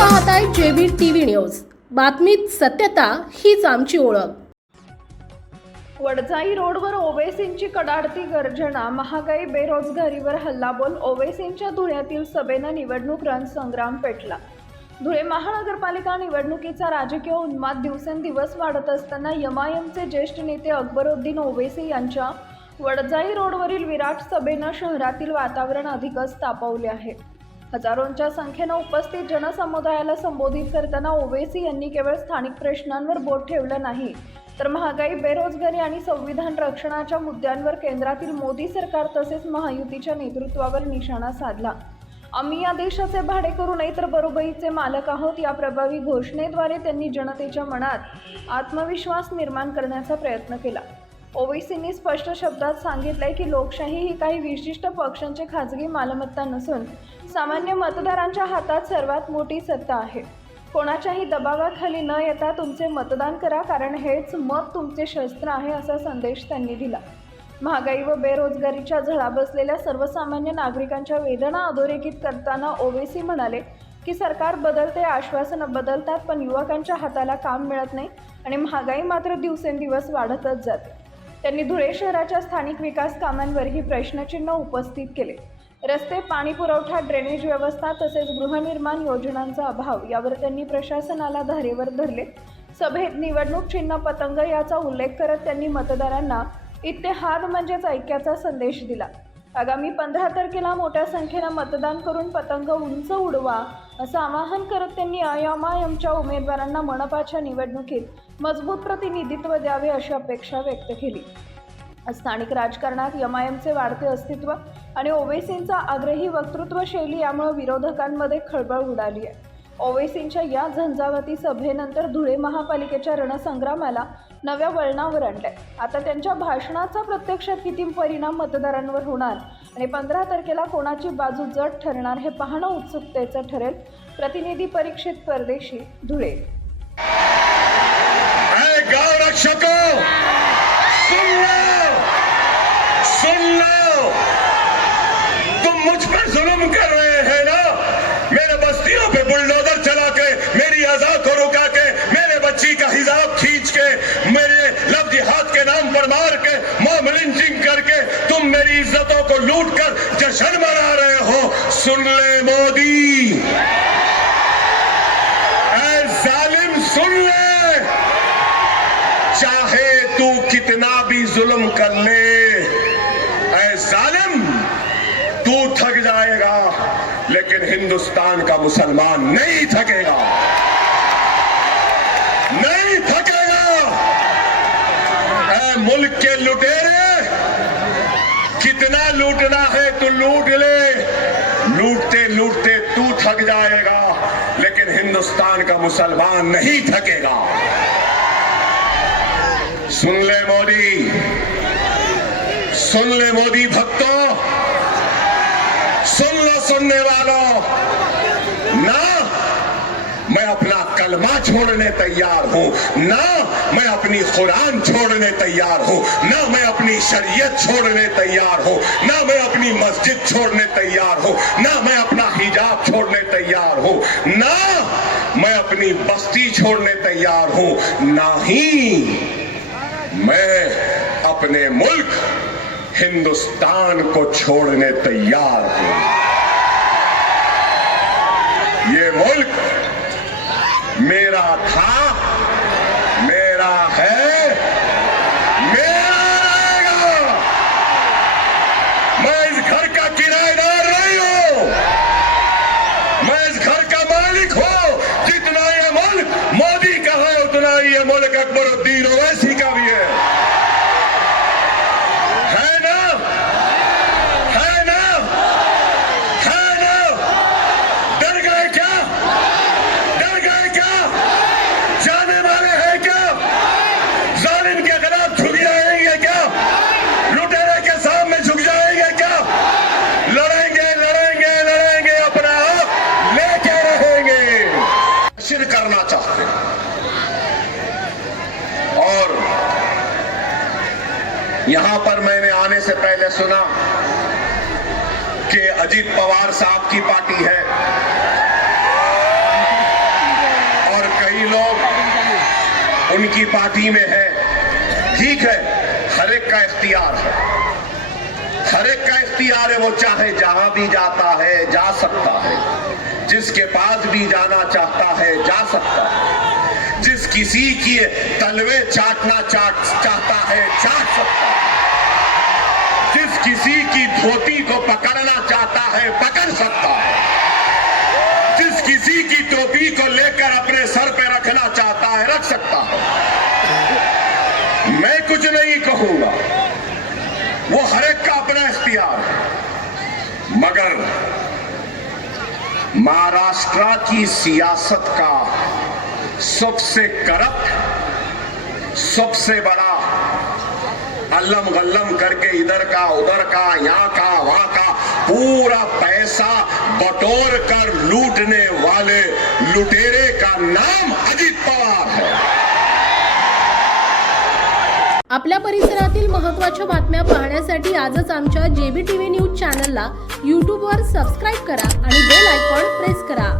पाहताय जेबीर TV news. बातमीत सत्यता हीच आमची ओळख। वडजाई रोडवर ओवेसींची कडाडती गर्जना, महागाई बेरोजगारीवर हल्लाबोल। ओवेसींच्या धुळ्यातील सभेनं निवडणूक रणसंग्राम पेटला। धुळे महानगरपालिका निवडणुकीचा राजकीय उन्माद दिवसेंदिवस वाढत असताना एमआयएमचे ज्येष्ठ नेते अकबरुद्दीन ओवेसी यांच्या वडजाई रोडवरील विराट सभेनं शहरातील वातावरण अधिकच तापवले आहे। हजारोंच्या संख्येनं उपस्थित जनसमुदायाला संबोधित करताना ओवेसी यांनी केवळ स्थानिक प्रश्नांवर बोट ठेवलं नाही, तर महागाई, बेरोजगारी आणि संविधान रक्षणाच्या मुद्द्यांवर केंद्रातील मोदी सरकार तसेच महायुतीच्या नेतृत्वावर निशाणा साधला। आम्ही या देशाचे भाडेकरू नाही तर बरोबरीचे मालक आहोत, या प्रभावी घोषणेद्वारे त्यांनी जनतेच्या मनात आत्मविश्वास निर्माण करण्याचा प्रयत्न केला। ओवेसींनी स्पष्ट शब्दात सांगितले की लोकशाही ही काही विशिष्ट पक्षांची खाजगी मालमत्ता नसून सामान्य मतदारांच्या हातात सर्वात मोठी सत्ता आहे। कोणाच्याही दबावाखाली न येता तुमचे मतदान करा, कारण हेच मत तुमचे शस्त्र आहे, असा संदेश त्यांनी दिला। महागाई व बेरोजगारीच्या झळा बसलेल्या सर्वसामान्य नागरिकांच्या वेदना अधोरेखित करताना ओवेसी म्हणाले की सरकार बदलते, आश्वासनं बदलतात, पण युवकांच्या हाताला काम मिळत नाही आणि महागाई मात्र दिवसेंदिवस वाढतच जाते। त्यांनी धुळे शहराच्या स्थानिक विकास कामांवरही प्रश्नचिन्ह उपस्थित केले। रस्ते, पाणी पुरवठा, ड्रेनेज व्यवस्था तसेच गृहनिर्माण योजनांचा अभाव यावर त्यांनी प्रशासनाला धारेवर धरले। सभेत निवडणूक चिन्ह पतंग याचा उल्लेख करत त्यांनी मतदारांना इत्तेहाद म्हणजेच ऐक्याचा संदेश दिला। आगामी 15 तारखेला मोठ्या संख्येनं मतदान करून पतंग उंच उडवा असं आवाहन करत त्यांनी एमआयएमच्या उमेदवारांना मनपाच्या निवडणुकीत मजबूत प्रतिनिधित्व द्यावे अशी अपेक्षा व्यक्त केली। स्थानिक राजकारणात एमआयएमचे वाढते अस्तित्व आणि ओवेसींचा आग्रही वक्तृत्व शैली यामुळे विरोधकांमध्ये खळबळ उडाली आहे। ओवेसींच्या या झंझावाती सभेनंतर धुळे महापालिकेच्या रणसंग्रामाला नव्या वळणावर आणलंय। आता त्यांच्या भाषणाचा प्रत्यक्षात किती परिणाम मतदारांवर होणार आणि 15 तारखेला कोणाची बाजू जड ठरणार हे पाहणं उत्सुकतेचं ठरेल। प्रतिनिधी परीक्षित परदेशी, धुळे। गाँव रक्षकों, सुन लो, तुम मुझ पर जुल्म कर रहे हैं ना। मेरे बस्तियों पे बुलडोजर चला के, मेरी अज़ा को रुका के, मेरे बच्ची का हिजाब खींच के, मेरे लव जिहाद के नाम पर मार के, मॉब लिंचिंग करके तुम मेरी इज्जतों को लूट कर जश्न मना रहे हो। सुन ले मोदी, ऐ जालिम सुन ले, चाहे तू कितना भी जुल्म कर ले, ऐ जालिम तू थक जाएगा, लेकिन हिंदुस्तान का मुसलमान नहीं थकेगा, नहीं थकेगा। ऐ मुल्क के लुटेरे, कितना लूटना है तू लूट ले, लूटते लूटते तू थक जाएगा, लेकिन हिंदुस्तान का मुसलमान नहीं थकेगा। सुन ले मोदी, सुन ले मोदी भक्तों, सुन लो सुनने वालों, ना मैं अपना कलमा छोड़ने तैयार हूं, ना मैं अपनी कुरान छोड़ने तैयार हूं, ना मैं अपनी शरीयत छोड़ने तैयार हूं, ना मैं अपनी मस्जिद छोड़ने तैयार हूं, ना मैं अपना हिजाब छोड़ने तैयार हूं, ना मैं अपनी बस्ती छोड़ने तैयार हूं, ना ही मैं अपने मुल्क हिंदुस्तान को छोड़ने तैयार हूं। ये मुल्क मेरा था, मेरा है, मेरा रहेगा। मैं इस घर का किराएदार नहीं हूं, मैं इस घर का मालिक हूं। जितना ये मुल्क मोदी का है, उतना ही ये मुल्क अकबरुद्दीन ओवैसी का भी है। करना चाहते हैं और यहां पर मैंने आने से पहले सुना कि अजीत पवार साहब की पार्टी है। पार्टी में है, ठीक है, हर एक का इख्तियार है, हर एक का इख्तियार है, वो चाहे जहां भी जाता है जा सकता है, जिसके पास भी जाना चाहता है जा सकता है, जिस किसी की तलवे चाटना चाहता है चाट सकता है, जिस किसी की धोती को पकड़ना चाहता है पकड़ सकता है, जिस किसी की टोपी को लेकर अपने सर पे रखना चाहता है रख सकता है। मैं कुछ नहीं कहूंगा, वो हर एक का अपना इख्तियार है, मगर महाराष्ट्र की सियासत का सबसे करप्ट, सबसे बड़ा अल्लम गल्लम करके इधर का उधर का यहाँ का वहां का पूरा पैसा बटोर कर लूटने वाले लुटेरे का नाम अजित पवार है। आपल्या परिसरातील महत्त्वाच्या बातम्या पाहण्यासाठी आजच आमच्या JBTV न्यूज चॅनलला यूट्यूबवर सबस्क्राईब करा आणि बेल आयकॉन प्रेस करा।